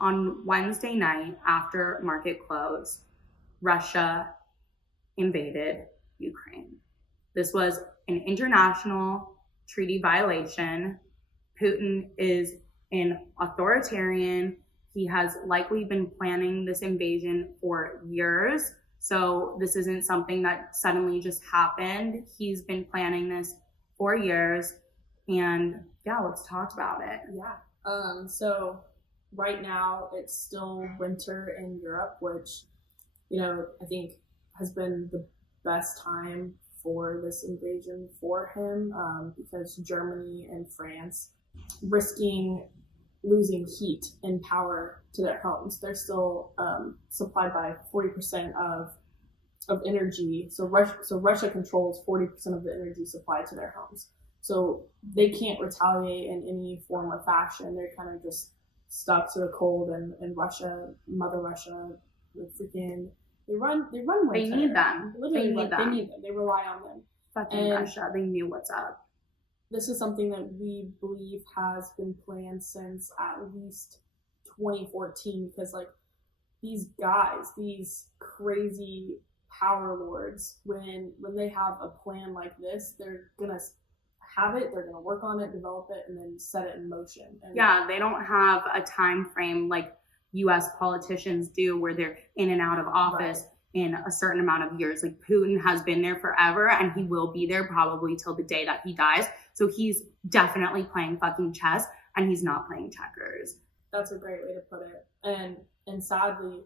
on Wednesday night after market close, Russia invaded Ukraine. This was an international treaty violation. Putin is an authoritarian. He has likely been planning this invasion for years. So this isn't something that suddenly just happened. He's been planning this for years. And yeah, let's talk about it. Yeah. So right now it's still winter in Europe, which, I think has been the best time for this invasion for him, because Germany and France risking losing heat and power to their homes. They're still supplied by 40% of energy. So Russia controls 40% of the energy supply to their homes. So they can't retaliate in any form or fashion. They're kind of just stuck to the cold, and Russia, Mother Russia, freaking they run winter. They need them. Literally, they need them. They rely on them. Fucking Russia. They knew what's up. This is something that we believe has been planned since at least 2014, because like these guys, these crazy power lords, when they have a plan like this, they're gonna have it, they're gonna work on it, develop it, and then set it in motion. And yeah, they don't have a time frame like US politicians do where they're in and out of office in a certain amount of years. Like Putin has been there forever, and he will be there probably till the day that he dies. So he's definitely playing fucking chess, and he's not playing checkers. That's a great way to put it. And sadly,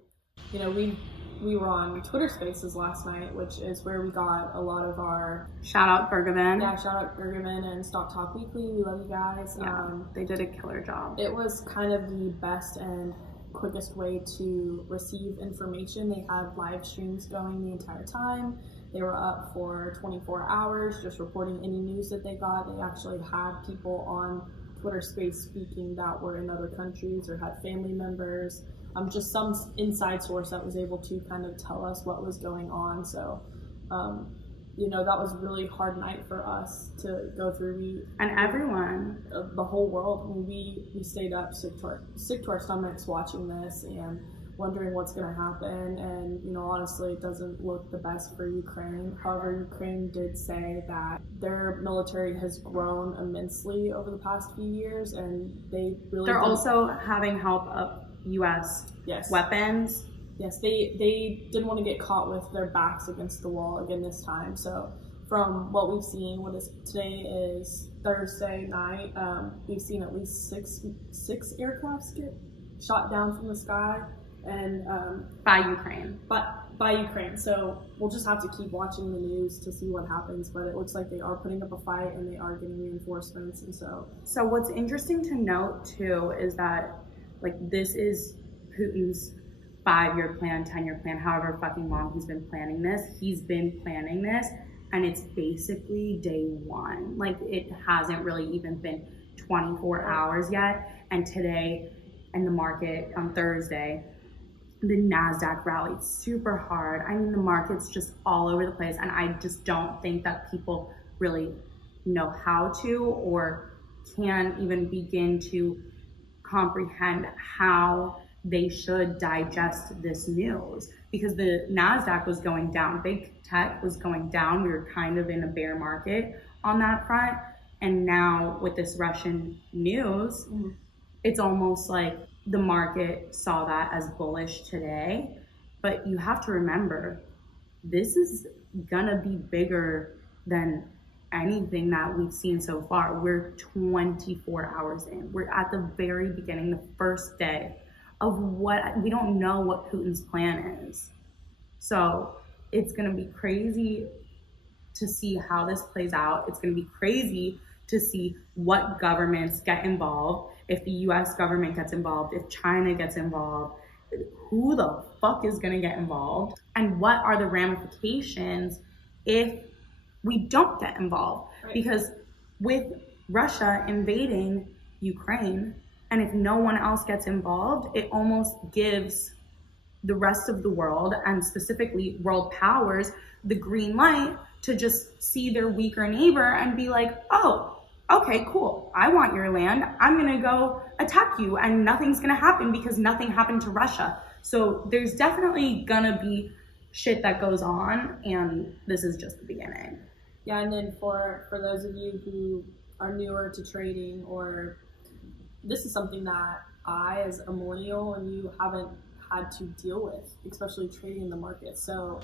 we were on Twitter Spaces last night, which is where we got a lot of our... Shout out Bergevin. Yeah, shout out Bergevin and Stock Talk Weekly. We love you guys. Yeah, they did a killer job. It was kind of the best and quickest way to receive information. They had live streams going the entire time. They were up for 24 hours just reporting any news that they got. They actually had people on Twitter Space speaking that were in other countries or had family members. Just some inside source that was able to kind of tell us what was going on. So, that was a really hard night for us to go through. And everyone. The whole world. I mean, we stayed up sick to our stomachs watching this and wondering what's going to happen. And, honestly, it doesn't look the best for Ukraine. However, Ukraine did say that their military has grown immensely over the past few years, and they're also having help of U.S. weapons. Yes, they didn't want to get caught with their backs against the wall again this time. So from what we've seen, today is Thursday night, we've seen at least six aircrafts get shot down from the sky, and by Ukraine. By Ukraine. So we'll just have to keep watching the news to see what happens. But it looks like they are putting up a fight, and they are getting reinforcements. And so what's interesting to note too is that this is Putin's 5-year plan, 10-year plan, however fucking long he's been planning this. He's been planning this, and it's basically day one. It hasn't really even been 24 hours yet. And today, in the market on Thursday, the NASDAQ rallied super hard. I mean, the market's just all over the place, and I just don't think that people really know how to or can even begin to comprehend how they should digest this news, because the NASDAQ was going down, big tech was going down. We were kind of in a bear market on that front. And now with this Russian news, it's almost like the market saw that as bullish today. But you have to remember, this is gonna be bigger than anything that we've seen so far. We're 24 hours in. We're at the very beginning, the first day of we don't know what Putin's plan is. So it's gonna be crazy to see how this plays out. It's gonna be crazy to see what governments get involved. If the US government gets involved, if China gets involved, who the fuck is gonna get involved? And what are the ramifications if we don't get involved? Right. Because with Russia invading Ukraine, and if no one else gets involved, it almost gives the rest of the world, and specifically world powers, the green light to just see their weaker neighbor and be like, oh, okay, cool. I want your land. I'm going to go attack you, and nothing's going to happen because nothing happened to Russia. So there's definitely going to be shit that goes on, and this is just the beginning. Yeah, and then for those of you who are newer to trading, or this is something that I, as a millennial, and you haven't had to deal with, especially trading in the market. So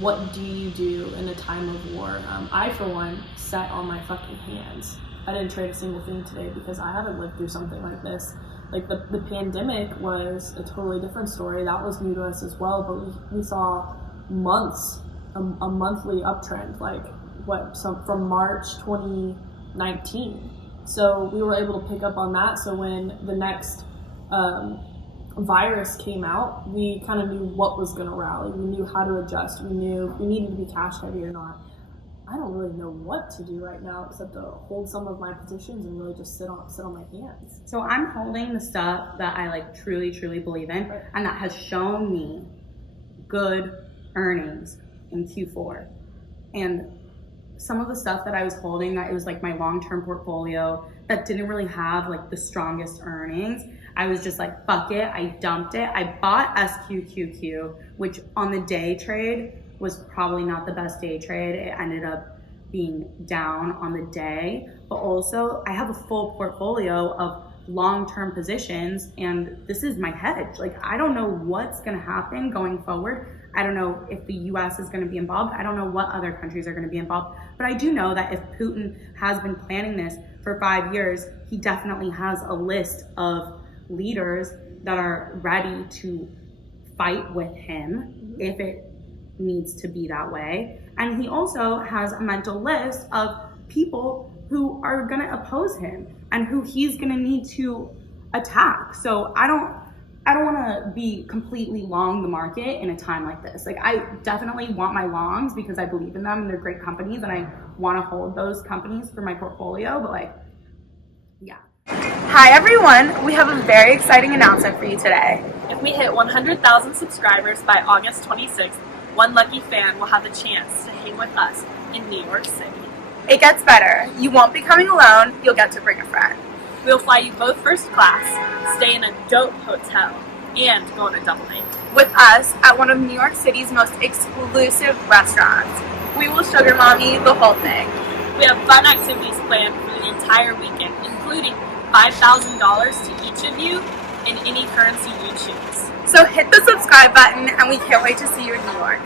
what do you do in a time of war? I, for one, sat on my fucking hands. I didn't trade a single thing today because I haven't lived through something like this. Like the pandemic was a totally different story. That was new to us as well, but we saw months, a monthly uptrend, like from March 2019. So we were able to pick up on that. So when the next virus came out, we kind of knew what was going to rally. We knew how to adjust. We knew if we needed to be cash heavy or not. I don't really know what to do right now except to hold some of my positions and really just sit on my hands. So I'm holding the stuff that I like truly believe in, Right. and that has shown me good earnings in Q4. And some of the stuff that I was holding, that it was like my long-term portfolio that didn't really have like the strongest earnings, I was just like, fuck it. I dumped it. I bought SQQQ, which on the day trade was probably not the best day trade. It ended up being down on the day, but also I have a full portfolio of long-term positions, and this is my hedge. Like, I don't know what's going to happen going forward. I don't know if the US is going to be involved. I don't know what other countries are going to be involved, but I do know that if Putin has been planning this for 5 years, he definitely has a list of leaders that are ready to fight with him if it needs to be that way. And he also has a mental list of people who are going to oppose him and who he's going to need to attack. So I don't want to be completely long the market in a time like this. Like, I definitely want my longs because I believe in them and they're great companies and I want to hold those companies for my portfolio, but like, yeah. Hi everyone, we have a very exciting announcement for you today. If we hit 100,000 subscribers by August 26th, one lucky fan will have the chance to hang with us in New York City. It gets better. You won't be coming alone, you'll get to bring a friend. We'll fly you both first class, stay in a dope hotel, and go on a double date. With us at one of New York City's most exclusive restaurants. We will sugar mommy the whole thing. We have fun activities planned for the entire weekend, including $5,000 to each of you in any currency you choose. So hit the subscribe button and we can't wait to see you in New York.